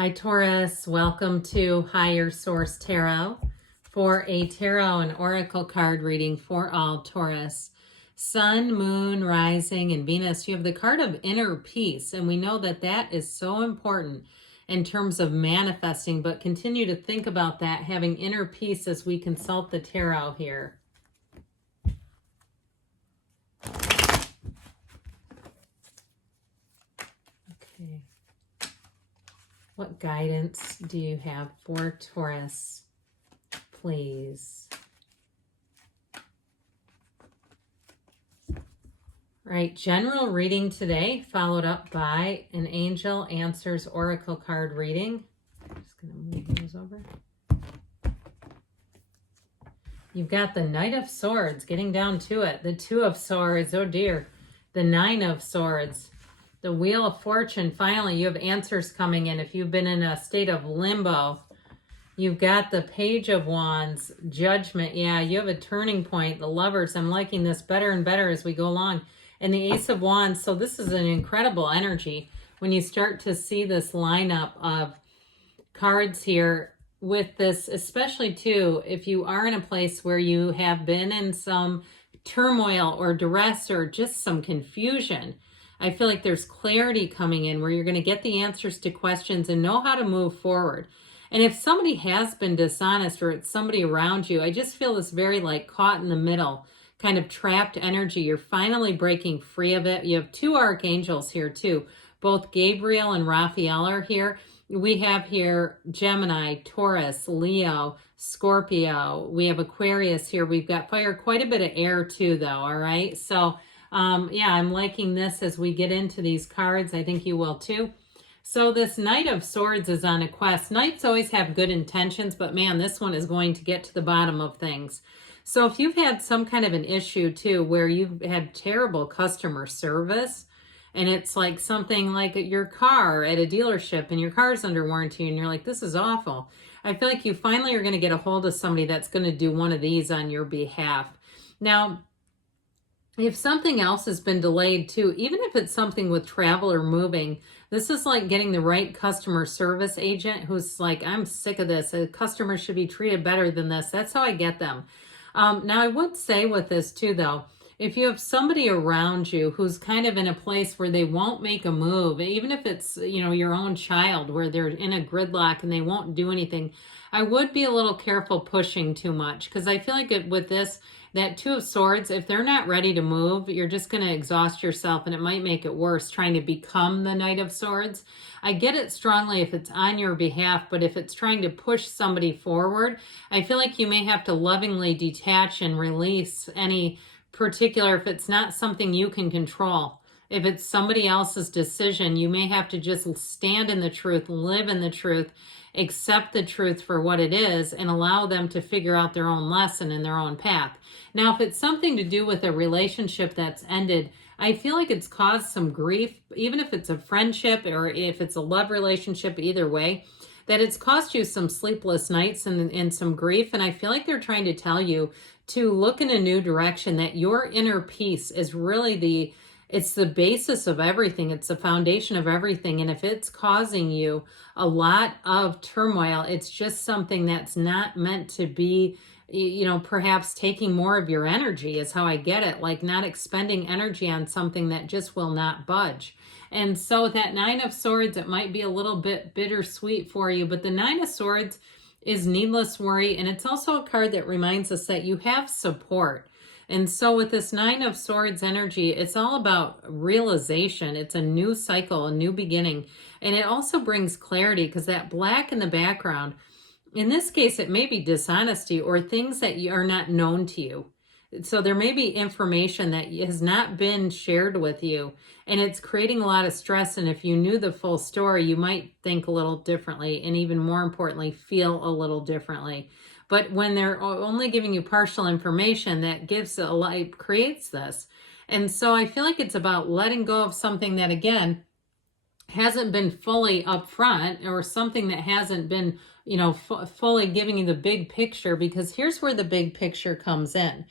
Hi Taurus, welcome to Higher Source Tarot for a tarot and oracle card reading for all Taurus. Sun, Moon, Rising, and Venus, you have the card of inner peace, and we know that that is so important in terms of manifesting, but continue to think about that, having inner peace as we consult the tarot here. Okay. What guidance do you have for Taurus, please? All right, general reading today, followed up by an Angel Answers Oracle card reading. I'm just going to move those over. You've got the Knight of Swords, getting down to it. The Two of Swords, oh dear. The Nine of Swords. The Wheel of Fortune, finally, you have answers coming in. If you've been in a state of limbo, you've got the Page of Wands, Judgment. Yeah, you have a turning point. The Lovers, I'm liking this better and better as we go along. And the Ace of Wands, so this is an incredible energy when you start to see this lineup of cards here with this, especially too, if you are in a place where you have been in some turmoil or duress or just some confusion. I feel like there's clarity coming in where you're going to get the answers to questions and know how to move forward. And if somebody has been dishonest or it's somebody around you, I just feel this very like caught in the middle, kind of trapped energy. You're finally breaking free of it. You have two archangels here too. Both Gabriel and Raphael are here. We have here Gemini, Taurus, Leo, Scorpio. We have Aquarius here. We've got fire, quite a bit of air too though, all right? So yeah, I'm liking this as we get into these cards. I think you will too. So this Knight of Swords is on a quest. Knights always have good intentions, but man, this one is going to get to the bottom of things. So if you've had some kind of an issue too, where you've had terrible customer service, and it's like something like your car at a dealership and your car's under warranty and you're like, this is awful. I feel like you finally are going to get a hold of somebody that's going to do one of these on your behalf. Now, if something else has been delayed too, even if it's something with travel or moving, this is like getting the right customer service agent who's like, I'm sick of this. A customer should be treated better than this. That's how I get them. Now, I would say with this too, though, if you have somebody around you who's kind of in a place where they won't make a move, even if it's, you know, your own child where they're in a gridlock and they won't do anything, I would be a little careful pushing too much, because I feel like with this, that Two of Swords, if they're not ready to move, you're just going to exhaust yourself and it might make it worse trying to become the Knight of Swords. I get it strongly if it's on your behalf, but if it's trying to push somebody forward, I feel like you may have to lovingly detach and release any particular, if it's not something you can control. If it's somebody else's decision, you may have to just stand in the truth, live in the truth, accept the truth for what it is, and allow them to figure out their own lesson and their own path. Now, if it's something to do with a relationship that's ended, I feel like it's caused some grief, even if it's a friendship or if it's a love relationship, either way, that it's cost you some sleepless nights and some grief. And I feel like they're trying to tell you to look in a new direction, that your inner peace is really it's the basis of everything. It's the foundation of everything. And if it's causing you a lot of turmoil, it's just something that's not meant to be, you know, perhaps taking more of your energy is how I get it. Like not expending energy on something that just will not budge. And so that Nine of Swords, it might be a little bit bittersweet for you, but the Nine of Swords is needless worry. And it's also a card that reminds us that you have support. And so with this Nine of Swords energy, it's all about realization. It's a new cycle, a new beginning. And it also brings clarity, because that black in the background, in this case, it may be dishonesty or things that are not known to you. So there may be information that has not been shared with you, and it's creating a lot of stress. And if you knew the full story, you might think a little differently, and even more importantly, feel a little differently. But when they're only giving you partial information, that gives a light, creates this. And so I feel like it's about letting go of something that, again, hasn't been fully upfront, or something that hasn't been, you know, fully giving you the big picture, because here's where the big picture comes in.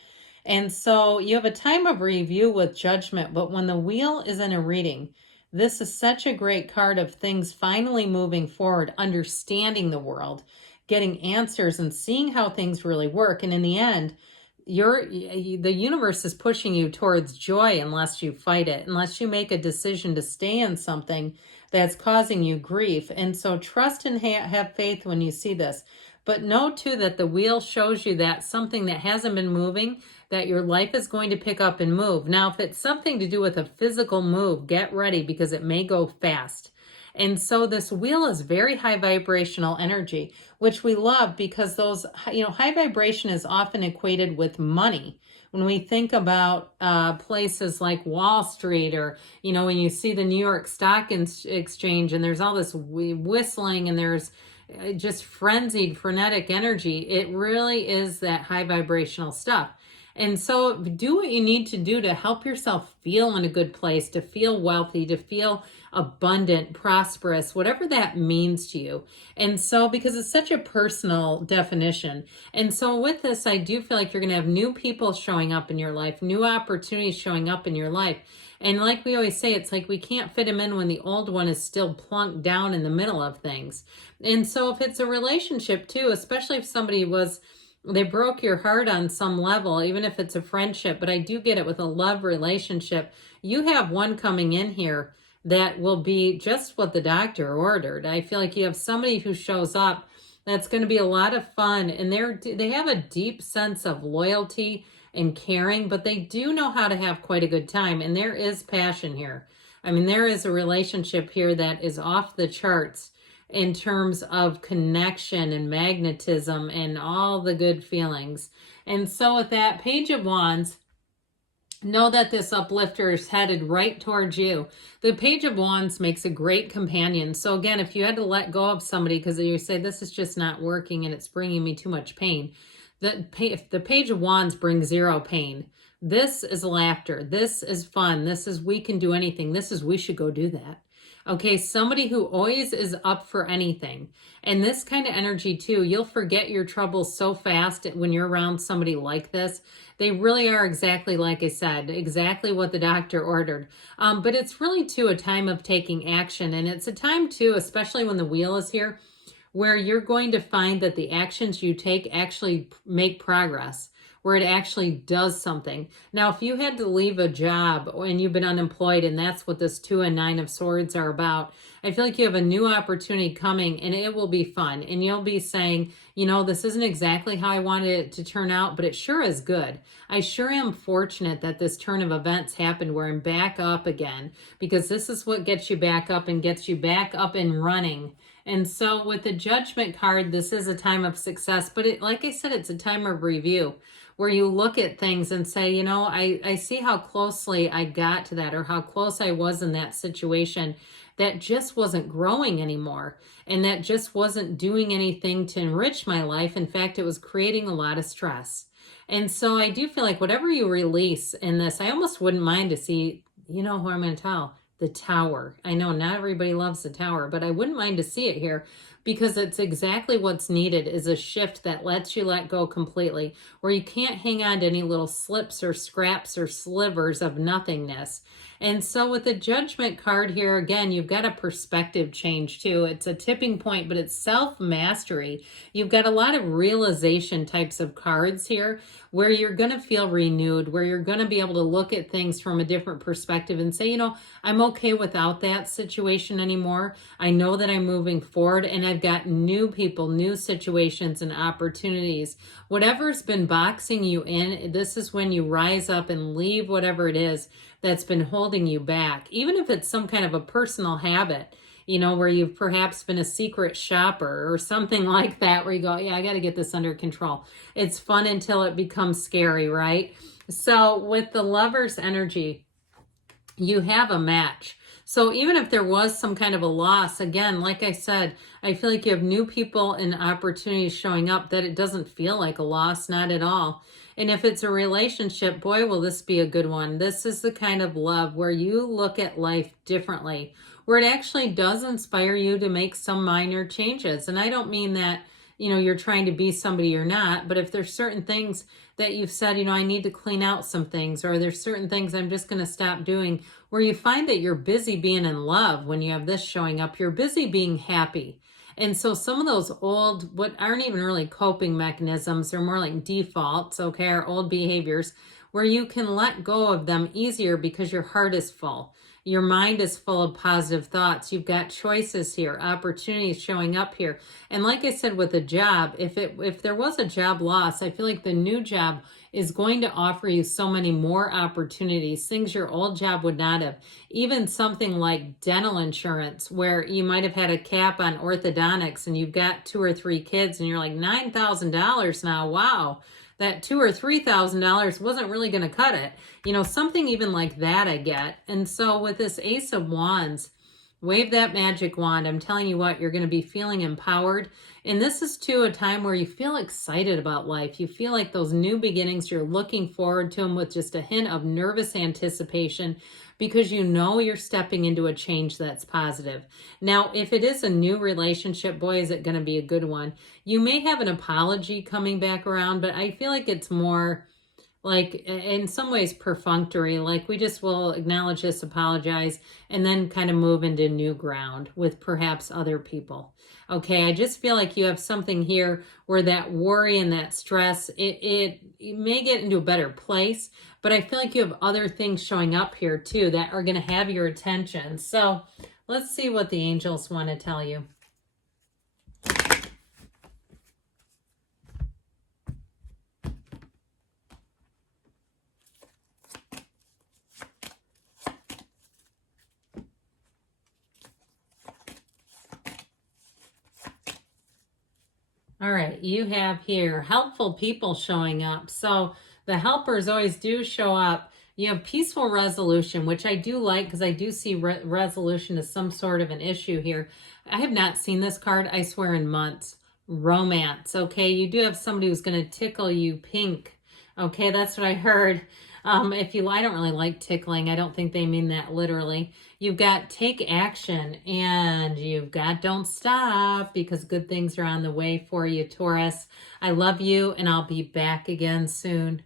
And so you have a time of review with Judgment, but when the wheel is in a reading, This is such a great card of things finally moving forward, understanding the world, getting answers and seeing how things really work. And in the end, the universe is pushing you towards joy unless you fight it, unless you make a decision to stay in something that's causing you grief. And so trust and have faith when you see this. But know too that the wheel shows you that something that hasn't been moving, that your life is going to pick up and move. Now, if it's something to do with a physical move, get ready because it may go fast. And so this wheel is very high vibrational energy, which we love because those, high vibration is often equated with money. When we think about places like Wall Street, or, when you see the New York Stock Exchange and there's all this whistling and there's just frenzied, frenetic energy, it really is that high vibrational stuff. And so do what you need to do to help yourself feel in a good place, to feel wealthy, to feel abundant, prosperous, whatever that means to you. And so, because it's such a personal definition. And so with this, I do feel like you're going to have new people showing up in your life, new opportunities showing up in your life. And like we always say, it's like we can't fit them in when the old one is still plunked down in the middle of things. And so if it's a relationship too, especially if somebody they broke your heart on some level, even if it's a friendship, but I do get it with a love relationship, you have one coming in here that will be just what the doctor ordered. I feel like you have somebody who shows up that's going to be a lot of fun, and they have a deep sense of loyalty and caring, but they do know how to have quite a good time, and there is passion here. I mean, there is a relationship here that is off the charts in terms of connection and magnetism and all the good feelings. And so with that Page of Wands, know that this uplifter is headed right towards you. The Page of Wands makes a great companion. So again, if you had to let go of somebody because you say, this is just not working and it's bringing me too much pain, if the Page of Wands brings zero pain. This is laughter. This is fun. This is we can do anything. This is we should go do that. Okay, somebody who always is up for anything. And this kind of energy too, you'll forget your troubles so fast when you're around somebody like this. They really are exactly like I said, exactly what the doctor ordered. But it's really too a time of taking action. And it's a time too, especially when the wheel is here, where you're going to find that the actions you take actually make progress, where it actually does something. Now, if you had to leave a job and you've been unemployed, and that's what this 2 and 9 of Swords are about, I feel like you have a new opportunity coming and it will be fun. And you'll be saying, this isn't exactly how I wanted it to turn out, but it sure is good. I sure am fortunate that this turn of events happened where I'm back up again, because this is what gets you back up and gets you back up and running. And so with the Judgment card, this is a time of success, but like I said, it's a time of review where you look at things and say, I see how closely I got to that, or how close I was in that situation that just wasn't growing anymore, and that just wasn't doing anything to enrich my life. In fact, it was creating a lot of stress. And so I do feel like whatever you release in this, I almost wouldn't mind to see, who I'm going to tell, the Tower. I know not everybody loves the Tower, but I wouldn't mind to see it here, because it's exactly what's needed, is a shift that lets you let go completely, where you can't hang on to any little slips or scraps or slivers of nothingness. And so with the Judgment card here, again, you've got a perspective change too. It's a tipping point, but it's self-mastery. You've got a lot of realization types of cards here, where you're going to feel renewed, where you're going to be able to look at things from a different perspective and say, I'm okay without that situation anymore. I know that I'm moving forward, and I've got new people, new situations and opportunities. Whatever's been boxing you in, this is when you rise up and leave whatever it is that's been holding you back. Even if it's some kind of a personal habit, where you've perhaps been a secret shopper or something like that, where you go, yeah, I got to get this under control. It's fun until it becomes scary, right? So with the Lover's energy, you have a match. So even if there was some kind of a loss, again, like I said, I feel like you have new people and opportunities showing up that it doesn't feel like a loss, not at all. And if it's a relationship, boy, will this be a good one. This is the kind of love where you look at life differently, where it actually does inspire you to make some minor changes. And I don't mean that, you're trying to be somebody you're not, but if there's certain things that you've said, I need to clean out some things, or there's certain things I'm just going to stop doing, where you find that you're busy being in love when you have this showing up. You're busy being happy. And so some of those old, what aren't even really coping mechanisms, they're more like defaults, okay, or old behaviors, where you can let go of them easier because your heart is full. Your mind is full of positive thoughts. You've got choices here, opportunities showing up here. And like I said with a job, if there was a job loss, I feel like the new job is going to offer you so many more opportunities, things your old job would not have. Even something like dental insurance, where you might have had a cap on orthodontics and you've got 2 or 3 kids and you're like, $9,000 now, wow. That $2,000 or $3,000 wasn't really going to cut it. You know, something even like that I get. And so with this Ace of Wands, wave that magic wand. I'm telling you what, you're going to be feeling empowered. And this is too a time where you feel excited about life. You feel like those new beginnings, you're looking forward to them with just a hint of nervous anticipation, because you know you're stepping into a change that's positive. Now, if it is a new relationship, boy, is it going to be a good one. You may have an apology coming back around, but I feel like it's more like in some ways perfunctory, like we just will acknowledge this, apologize, and then kind of move into new ground with perhaps other people. Okay, I just feel like you have something here where that worry and that stress, it may get into a better place, but I feel like you have other things showing up here too that are going to have your attention. So let's see what the angels want to tell you. All right, you have here helpful people showing up. So the helpers always do show up. You have peaceful resolution, which I do like because I do see resolution as some sort of an issue here. I have not seen this card, I swear, in months. Romance, okay? You do have somebody who's going to tickle you pink. Okay, that's what I heard. I don't really like tickling. I don't think they mean that literally. You've got take action, and you've got don't stop, because good things are on the way for you, Taurus. I love you, and I'll be back again soon.